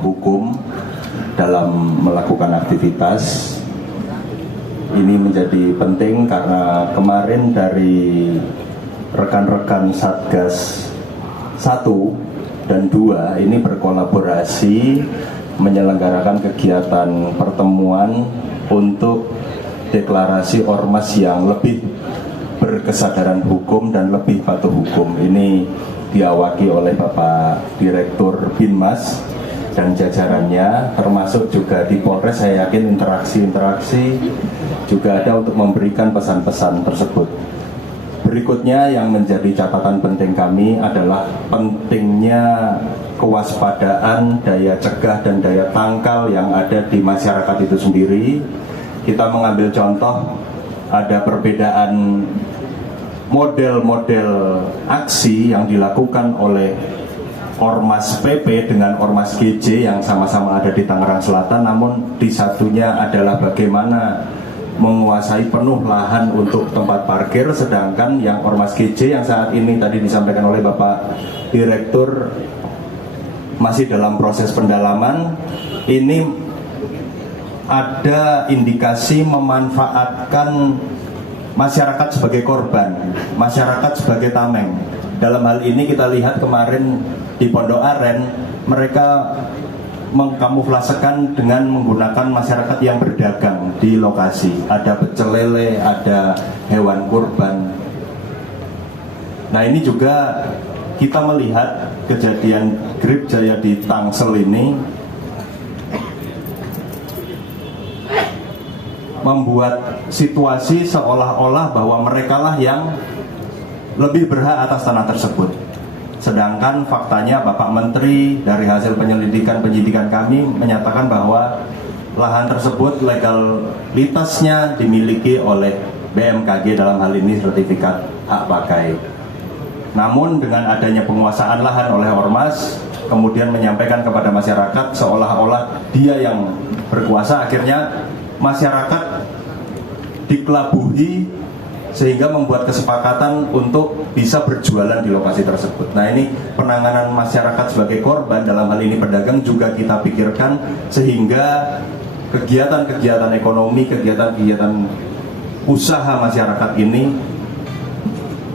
hukum dalam melakukan aktivitas. Ini menjadi penting karena kemarin dari rekan-rekan Satgas 1 dan 2 ini berkolaborasi menyelenggarakan kegiatan pertemuan untuk deklarasi ormas yang lebih berkesadaran hukum dan lebih patuh hukum. Ini diawaki oleh Bapak Direktur Binmas dan jajarannya, termasuk juga di Polres. Saya yakin interaksi juga ada untuk memberikan pesan-pesan tersebut. Berikutnya yang menjadi catatan penting kami adalah pentingnya kewaspadaan, daya cegah dan daya tangkal yang ada di masyarakat itu sendiri. Kita mengambil contoh, ada perbedaan model-model aksi yang dilakukan oleh Ormas PP dengan Ormas GJ yang sama-sama ada di Tangerang Selatan, namun di satunya adalah bagaimana menguasai penuh lahan untuk tempat parkir, sedangkan yang Ormas GJ yang saat ini tadi disampaikan oleh Bapak Direktur masih dalam proses pendalaman, ini ada indikasi memanfaatkan masyarakat sebagai korban, masyarakat sebagai tameng. Dalam hal ini kita lihat kemarin di Pondok Aren, mereka mengkamuflasekan dengan menggunakan masyarakat yang berdagang di lokasi. Ada pecel lele, ada hewan kurban. Nah, ini juga kita melihat kejadian Grip Jaya di Tangsel ini membuat situasi seolah-olah bahwa merekalah yang lebih berhak atas tanah tersebut. Sedangkan faktanya Bapak Menteri dari hasil penyidikan kami menyatakan bahwa lahan tersebut legalitasnya dimiliki oleh BMKG, dalam hal ini sertifikat hak pakai. Namun dengan adanya penguasaan lahan oleh Ormas, kemudian menyampaikan kepada masyarakat seolah-olah dia yang berkuasa, akhirnya masyarakat dikelabuhi sehingga membuat kesepakatan untuk bisa berjualan di lokasi tersebut. Nah, ini penanganan masyarakat sebagai korban, dalam hal ini pedagang, juga kita pikirkan sehingga kegiatan-kegiatan ekonomi, kegiatan-kegiatan usaha masyarakat ini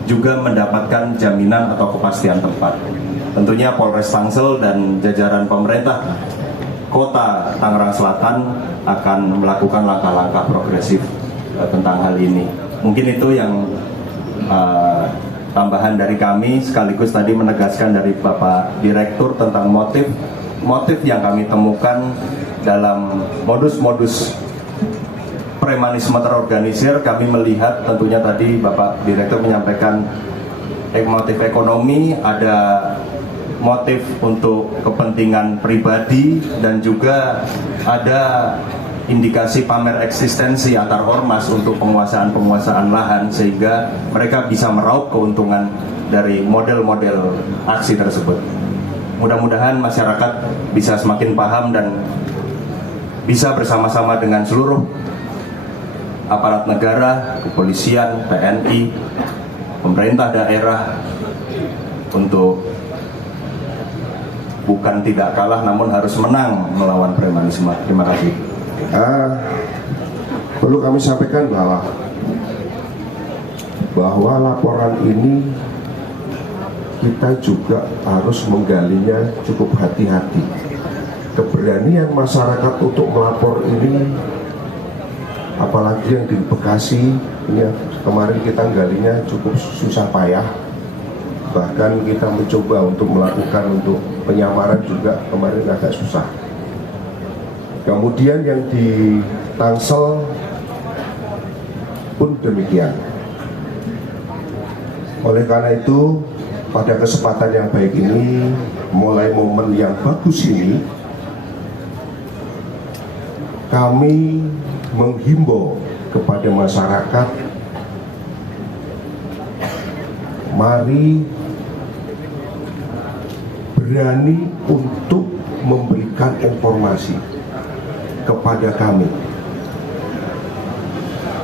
juga mendapatkan jaminan atau kepastian tempat. Tentunya Polres Tangsel dan jajaran pemerintah Kota Tangerang Selatan akan melakukan langkah-langkah progresif tentang hal ini. Mungkin itu yang tambahan dari kami, sekaligus tadi menegaskan dari Bapak Direktur tentang motif yang kami temukan dalam modus-modus premanisme terorganisir. Kami melihat tentunya tadi Bapak Direktur menyampaikan motif ekonomi, ada motif untuk kepentingan pribadi, dan juga ada indikasi pamer eksistensi antar ormas untuk penguasaan lahan, sehingga mereka bisa meraup keuntungan dari model-model aksi tersebut. Mudah-mudahan masyarakat bisa semakin paham dan bisa bersama-sama dengan seluruh aparat negara, kepolisian, TNI, pemerintah daerah untuk bukan tidak kalah namun harus menang melawan premanisme. Terima kasih. Perlu kami sampaikan bahwa laporan ini kita juga harus menggalinya cukup hati-hati. Keberanian masyarakat untuk melapor ini, apalagi yang di Bekasi ini, kemarin kita galinya cukup susah payah. Bahkan kita mencoba untuk melakukan untuk penyamaran juga kemarin agak susah. Kemudian yang di Tangsel pun demikian. Oleh karena itu, pada kesempatan yang baik ini, mulai momen yang bagus ini, kami menghimbau kepada masyarakat, mari berani untuk memberikan informasi kepada kami.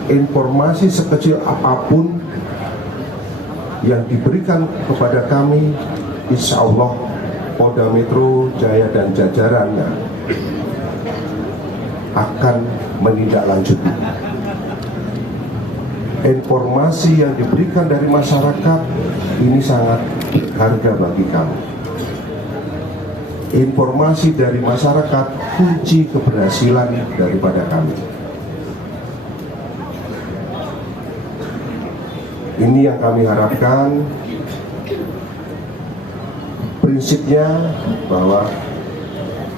Informasi sekecil apapun yang diberikan kepada kami, insya Allah Polda Metro Jaya dan jajarannya akan menindaklanjuti. Informasi yang diberikan dari masyarakat ini sangat berharga bagi kami. Informasi dari masyarakat kunci keberhasilan daripada kami. Ini yang kami harapkan. Prinsipnya bahwa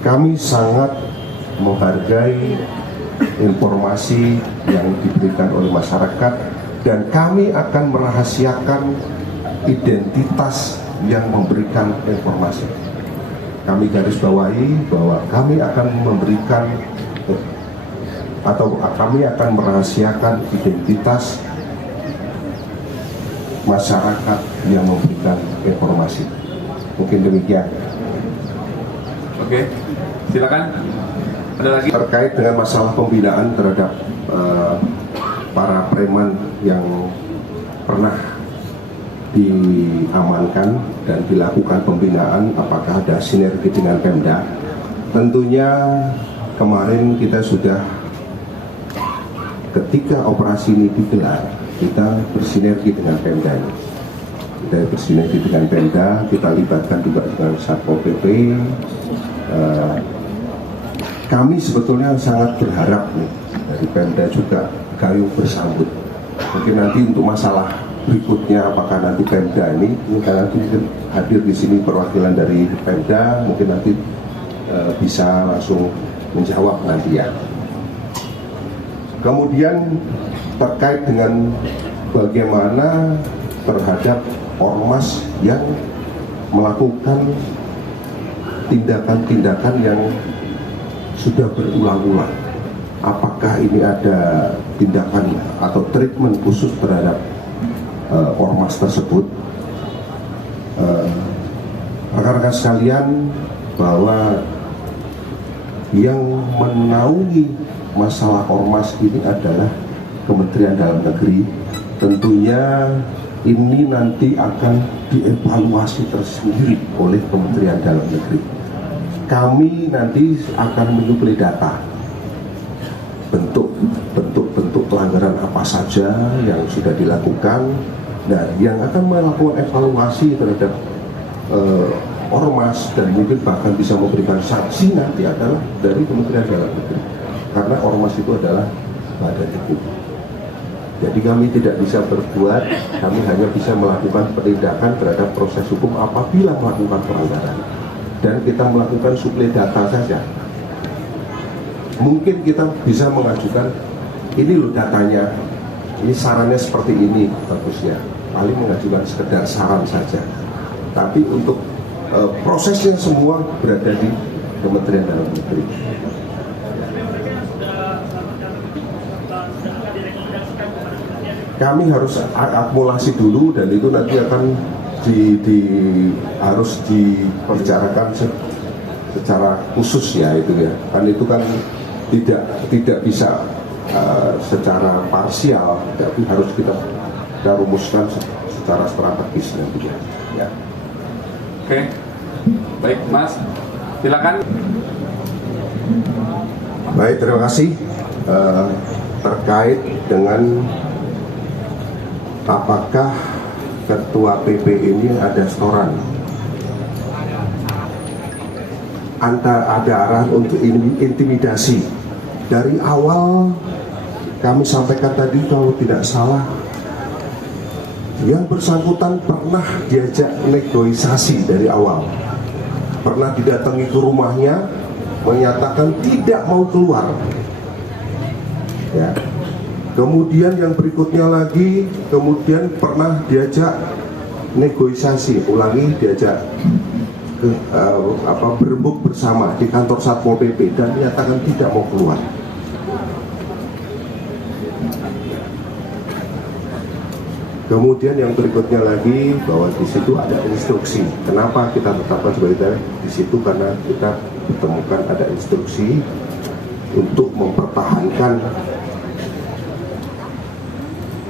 kami sangat menghargai informasi yang diberikan oleh masyarakat dan kami akan merahasiakan identitas yang memberikan informasi. Kami garis bawahi bahwa kami akan memberikan atau kami akan merahasiakan identitas masyarakat yang memberikan informasi. Mungkin demikian. Oke, silakan. Ada lagi? Terkait dengan masalah pembinaan terhadap para preman yang pernah diamankan dan dilakukan pembinaan, apakah ada sinergi dengan Pemda? Tentunya kemarin kita sudah, ketika operasi ini digelar, kita bersinergi dengan Pemda. Kita bersinergi dengan Pemda, kita libatkan juga dengan Satpol PP. Kami sebetulnya sangat berharap nih, dari Pemda juga gayung bersambut. Mungkin nanti untuk masalah berikutnya, apakah nanti Pemda ini karena nanti hadir di sini perwakilan dari Pemda, mungkin nanti bisa langsung menjawab nanti ya. Kemudian terkait dengan bagaimana terhadap ormas yang melakukan tindakan-tindakan yang sudah berulang-ulang. Apakah ini ada tindakan atau treatment khusus terhadap ormas tersebut? Rekan-rekan sekalian, bahwa yang menaungi masalah ormas ini adalah Kementerian Dalam Negeri. Tentunya ini nanti akan dievaluasi tersendiri oleh Kementerian Dalam Negeri. Kami nanti akan menyuplai data bentuk pelanggaran apa saja yang sudah dilakukan, dan yang akan melakukan evaluasi terhadap ormas dan mungkin bahkan bisa memberikan sanksi nanti adalah dari Kementerian Dalam Negeri, karena ormas itu adalah badan hukum. Jadi kami tidak bisa berbuat, kami hanya bisa melakukan penindakan terhadap proses hukum apabila melakukan pelanggaran. Dan kita melakukan suplai data saja. Mungkin kita bisa mengajukan, ini loh datanya, ini sarannya seperti ini bagusnya. Paling mengajukan sekedar saran saja. Tapi untuk prosesnya semua berada di Kementerian Dalam Negeri. Kami harus akumulasi dulu, dan itu nanti akan harus dibicarakan secara khusus ya itu ya. Kan itu kan tidak bisa secara parsial, tapi harus kita rumuskan secara strategis nantinya. Ya. Oke, baik Mas, silakan. Baik, terima kasih. Terkait dengan apakah Ketua PP ini ada setoran, ada arahan untuk intimidasi. Dari awal kami sampaikan tadi, kalau tidak salah, yang bersangkutan pernah diajak negosiasi dari awal, pernah didatangi ke rumahnya, menyatakan tidak mau keluar. Ya. Kemudian yang berikutnya lagi, kemudian pernah diajak negosiasi, ulangi diajak berembuk bersama di kantor Satpol PP dan menyatakan tidak mau keluar. Kemudian yang berikutnya lagi, bahwa di situ ada instruksi. Kenapa kita tetapkan sebagai di situ? Karena kita temukan ada instruksi untuk mempertahankan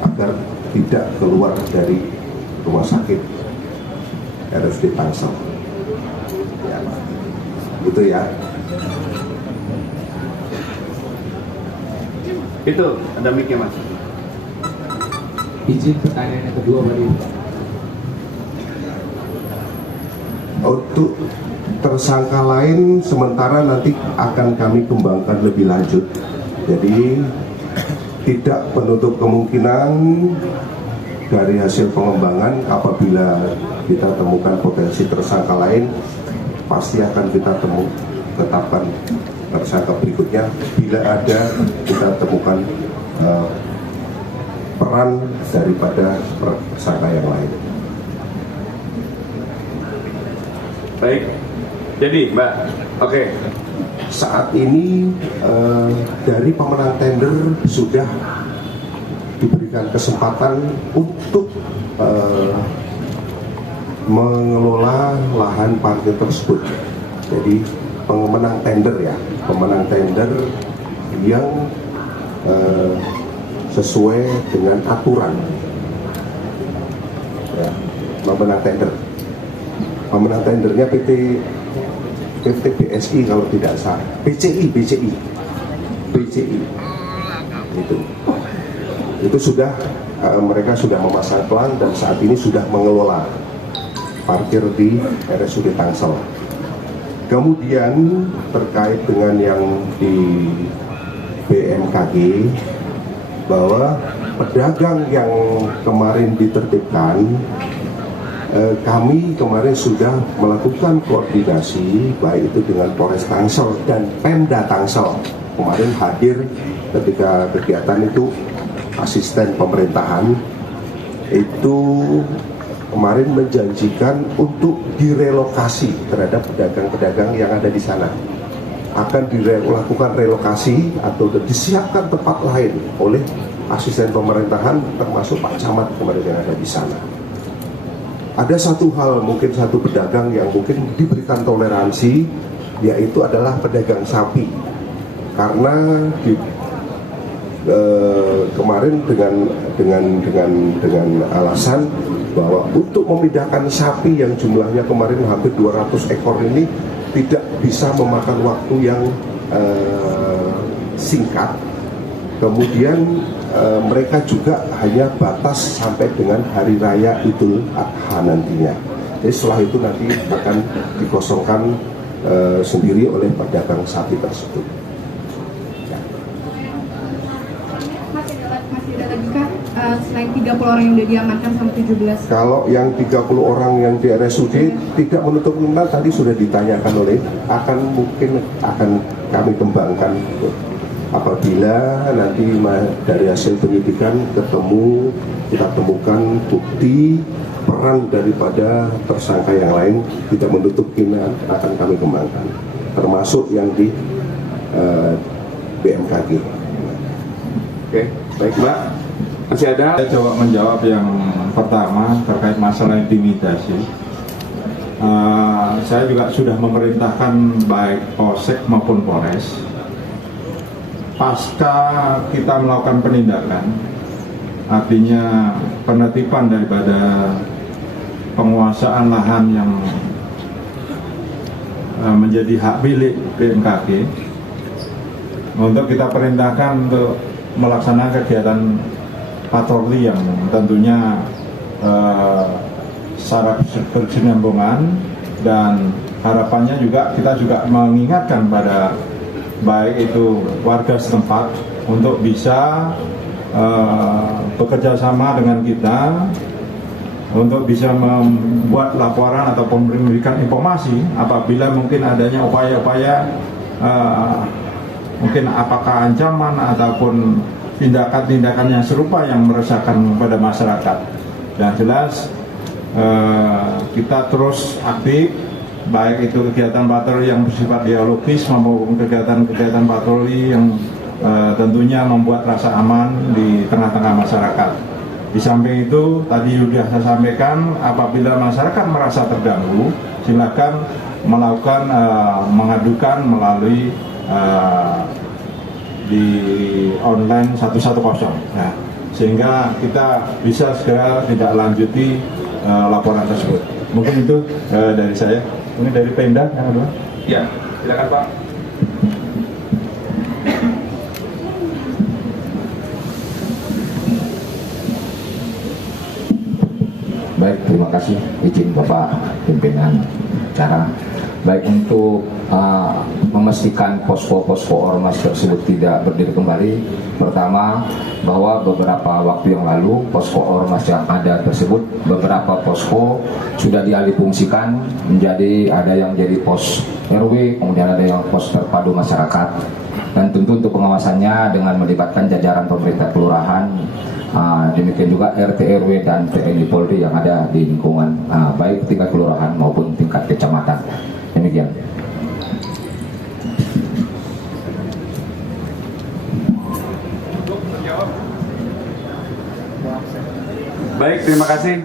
agar tidak keluar dari rumah sakit RSUD Tangsel. gitu ya. Itu ada mic-nya Mas. Izin pertanyaan yang kedua Pak. Untuk tersangka lain sementara nanti akan kami kembangkan lebih lanjut. Jadi tidak menutup kemungkinan dari hasil pengembangan apabila kita temukan potensi tersangka lain pasti akan kita tetapkan tersangka berikutnya. Bila ada kita temukan peran daripada tersangka yang lain. Baik. Jadi Mbak, oke. Saat ini dari pemenang tender sudah diberikan kesempatan untuk mengelola lahan parkir tersebut. Jadi pemenang tender yang sesuai dengan aturan ya, pemenang tendernya PT BSI kalau tidak salah, BCI itu sudah mereka sudah memasang pelang dan saat ini sudah mengelola parkir di RSUD Tangsel. Kemudian terkait dengan yang di BMKG, bahwa pedagang yang kemarin ditertibkan, kami kemarin sudah melakukan koordinasi baik itu dengan Polres Tangsel dan Pemda Tangsel. Kemarin hadir ketika kegiatan itu asisten pemerintahan itu kemarin menjanjikan untuk direlokasi terhadap pedagang-pedagang yang ada di sana. Akan dilakukan relokasi atau disiapkan tempat lain oleh asisten pemerintahan termasuk Pak Camat kemarin yang ada di sana. Ada satu hal, mungkin satu pedagang yang mungkin diberikan toleransi, yaitu adalah pedagang sapi. Karena kemarin dengan alasan bahwa untuk memindahkan sapi yang jumlahnya kemarin hampir 200 ekor ini tidak bisa memakan waktu yang singkat. Kemudian mereka juga hanya batas sampai dengan hari raya Idul Adha nantinya. Jadi setelah itu nanti akan dikosongkan sendiri oleh pedagang sapi tersebut. Masih ada lagi kah selain 30 orang yang sudah diamankan sama 17? Kalau yang 30 orang yang di RSUD tidak menutup kemungkinan tadi sudah ditanyakan oleh mungkin akan kami kembangkan apabila nanti dari hasil penyidikan kita temukan bukti peran daripada tersangka yang lain, tidak menutup kemungkinan akan kami kembangkan termasuk yang di BMKG. Oke, baik Mbak. Masih ada? Saya coba menjawab yang pertama terkait masalah intimidasi. Saya juga sudah memerintahkan baik Polsek maupun Polres. Pasca kita melakukan penindakan, artinya penertiban daripada penguasaan lahan yang menjadi hak milik BMKG, untuk kita perintahkan untuk melaksanakan kegiatan patroli yang tentunya secara berkesinambungan, dan harapannya juga kita juga mengingatkan pada baik itu warga setempat untuk bisa bekerja sama dengan kita untuk bisa membuat laporan ataupun memberikan informasi apabila mungkin adanya upaya-upaya mungkin apakah ancaman ataupun tindakan-tindakan yang serupa yang meresahkan kepada masyarakat. Yang jelas kita terus aktif, baik itu kegiatan patroli yang bersifat dialogis maupun kegiatan-kegiatan patroli yang tentunya membuat rasa aman di tengah-tengah masyarakat. Di samping itu tadi sudah saya sampaikan, apabila masyarakat merasa terganggu, silakan melakukan mengadukan melalui di online 110. Nah, sehingga kita bisa segera tidak lanjuti laporan tersebut. Mungkin itu dari saya. Ini dari Pemda yang kedua. Ya. Silakan Pak. Baik, terima kasih izin Bapak pimpinan acara. Baik, untuk memastikan posko-posko ormas tersebut tidak berdiri kembali, pertama bahwa beberapa waktu yang lalu posko ormas yang ada tersebut, beberapa posko sudah dialihfungsikan menjadi, ada yang jadi pos RW, kemudian ada yang pos terpadu masyarakat, dan tentu untuk pengawasannya dengan melibatkan jajaran pemerintah kelurahan. Demikian juga RT RW dan TNI Polri yang ada di lingkungan baik tingkat kelurahan maupun tingkat kecamatan. Demikian. Baik, terima kasih.